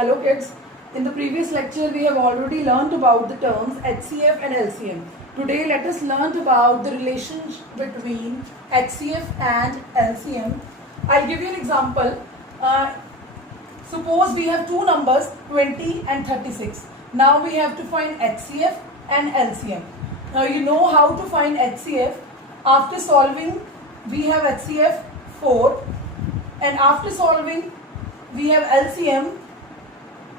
Hello kids, in the previous lecture we have already learnt about the terms HCF and LCM. Today let us learn about the relationship between HCF and LCM. I'll give you an example. Suppose we have two numbers 20 and 36. Now we have to find HCF and LCM. Now you know how to find HCF. After solving we have HCF 4 and after solving we have LCM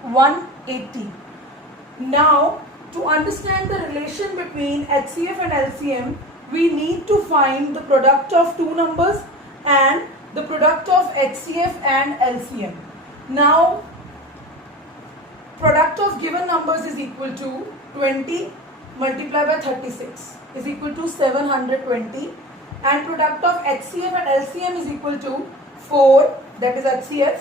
180. Now to understand the relation between HCF and LCM, we need to find the product of two numbers and the product of HCF and LCM. Now product of given numbers is equal to 20 multiplied by 36 is equal to 720 and product of HCF and LCM is equal to 4, that is HCF,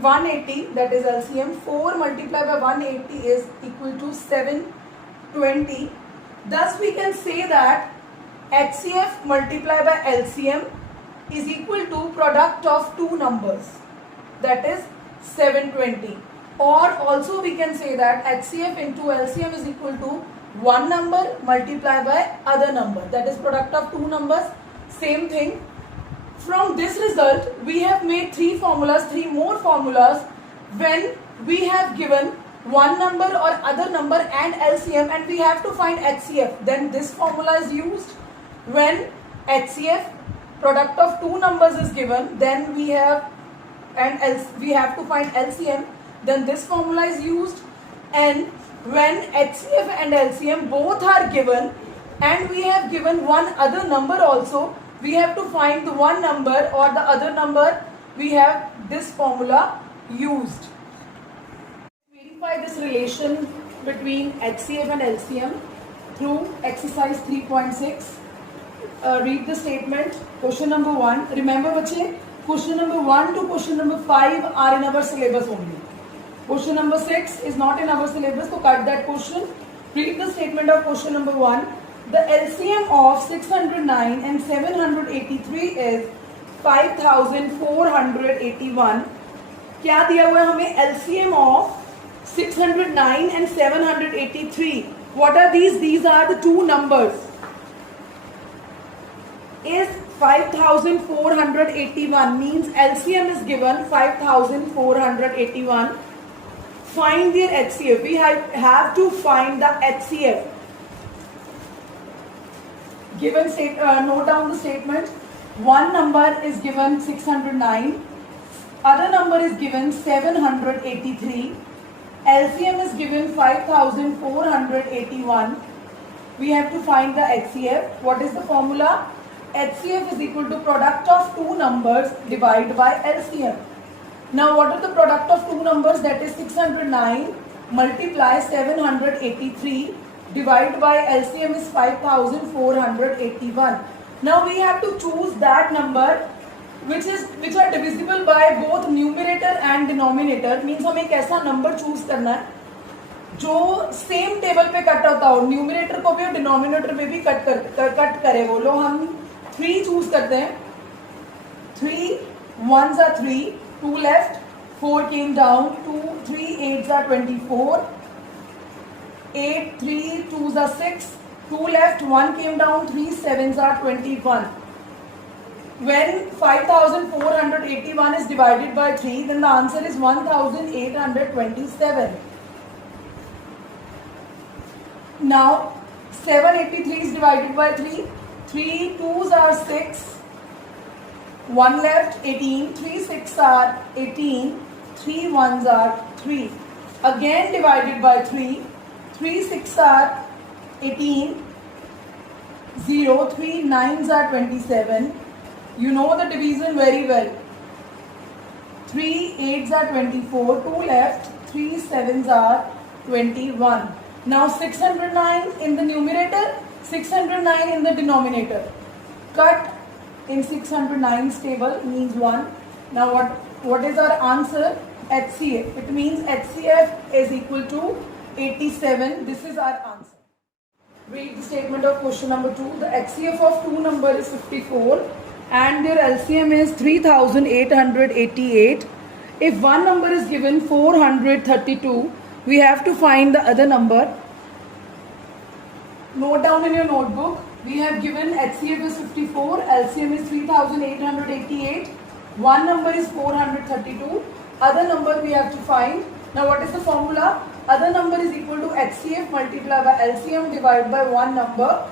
180, that is LCM. 4 multiplied by 180 is equal to 720. Thus we can say that HCF multiplied by LCM is equal to product of two numbers, that is 720. Or also we can say that HCF into LCM is equal to one number multiplied by other number, that is product of two numbers, same thing. From this result, we have made three more formulas when we have given one number or other number and LCM and we have to find HCF. Then this formula is used. When HCF, product of two numbers is given, then we have to find LCM. Then this formula is used. And when HCF and LCM both are given and we have given one other number also, we have to find the one number or the other number, we have this formula used. Verify this relation between HCF and LCM through exercise 3.6. Read the statement. Question number 1. Remember bache, question number 1 to question number 5 are in our syllabus only. Question number 6 is not in our syllabus, so cut that question. Read the statement of question number 1. The LCM of 609 and 783 is 5481. क्या दिया हुआ है हमें? LCM of 609 and 783. What are these? These are the two numbers. Is 5481 means LCM is given 5481. Find their HCF. We have to find the HCF. Given note down the statement. One number is given 609, other number is given 783, LCM is given 5481. We have to find the HCF. What is the formula? HCF is equal to product of two numbers divided by LCM. Now what are the product of two numbers? That is 609 multiply 783 divided by LCM is 5481. Now we have to choose that number which are divisible by both numerator and denominator. Means हमें एक ऐसा number choose करना है जो same table पे cut होता हो, numerator को भी और denominator पे भी कट करे वो लोग. हम 3 choose करते हैं. 3 1s are 3, 2 left, 4 came down, 2 3 8s are 24. 8, 3, 2s are 6, 2 left, 1 came down, 3 7s are 21. When 5481 is divided by 3, then the answer is 1827. Now 783 is divided by 3, 3 2s are 6, 1 left 18, 3 6 are 18, 3 1s are 3. Again divided by 3, 3 6 are 18, 0, 3 9s are 27. You know the division very well. 3 8s are 24, 2 left, 3 7s are 21. Now 609 in the numerator, 609 in the denominator. Cut in 609's table means 1. Now what is our answer? HCF. It means HCF is equal to 87. This is our answer. Read the statement of question number 2. The HCF of two number is 54 and their LCM is 3888 If one number is given 432, we have to find the other number. Note down in your notebook. We have given HCF is 54, LCM is 3888. One number is 432. Other number we have to find. Now what is the formula? Other number is equal to HCF multiplied by LCM divided by one number.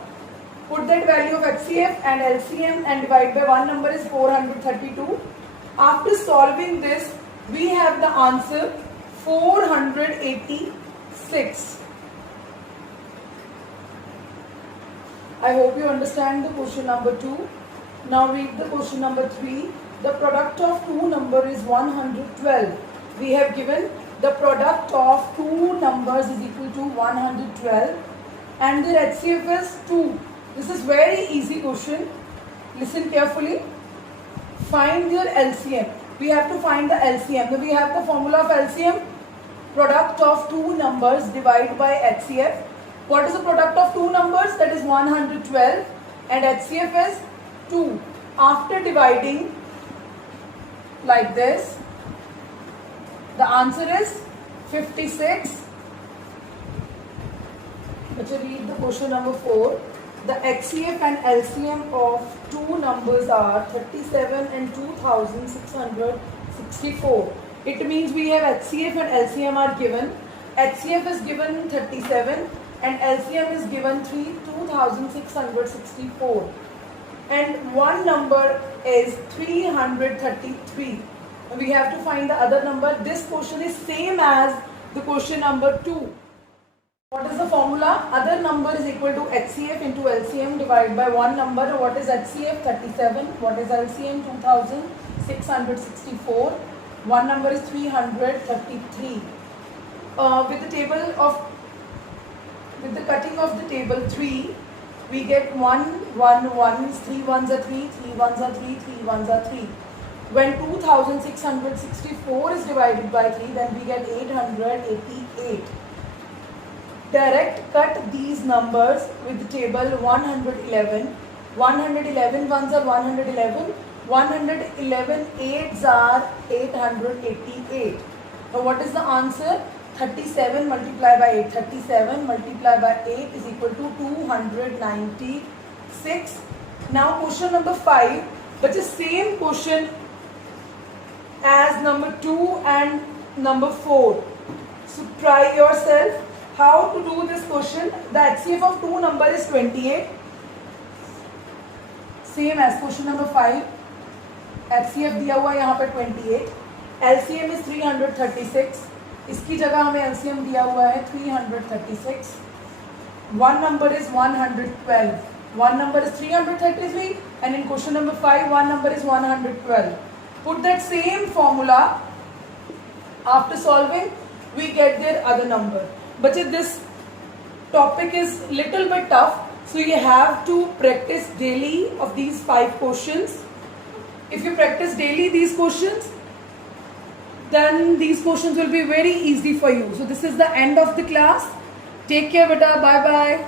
Put that value of HCF and LCM and divide by one number is 432. After solving this, we have the answer 486. I hope you understand the question number 2. Now read the question number 3. The product of two numbers is 112. We have given the product of two numbers is equal to 112 and their HCF is 2. This is very easy question. Listen carefully. Find your LCM. We have to find the LCM. Now we have the formula of LCM. Product of two numbers divided by HCF. What is the product of two numbers? That is 112 and HCF is 2. After dividing like this, the answer is 56. Let's read the question number 4. The HCF and LCM of two numbers are 37 and 2664. It means we have HCF and LCM are given. HCF is given 37 and LCM is given 2664. And one number is 333. We have to find the other number. This question is same as the question number 2. What is the formula? Other number is equal to HCF into LCM divided by one number. What is HCF? 37. What is LCM? 2664. One number is 333. With the cutting of the table 3, we get 1, 1, 1, 3 ones are 3, 3 ones are 3, 3 ones are 3. When 2664 is divided by 3, then we get 888. Direct cut these numbers with the table 111. 111 ones are 111. 111 eights are 888. Now what is the answer? 37 multiplied by 8. 37 multiplied by 8 is equal to 296. Now question number 5, but the same question as number 2 and number 4. So try yourself how to do this question. The HCF of two number is 28. Same as question number 5. HCF दिया हुआ है यहाँ पर 28. LCM is 336. इसकी जगह हमें LCM दिया हुआ है 336. One number is 112. One number is 333 and in question number 5 one number is 112. Put that same formula. After solving we get their other number. But this topic is little bit tough, so you have to practice daily of these 5 questions. If you practice daily these questions, then these questions will be very easy for you. So this is the end of the class. Take care, beta. Bye bye.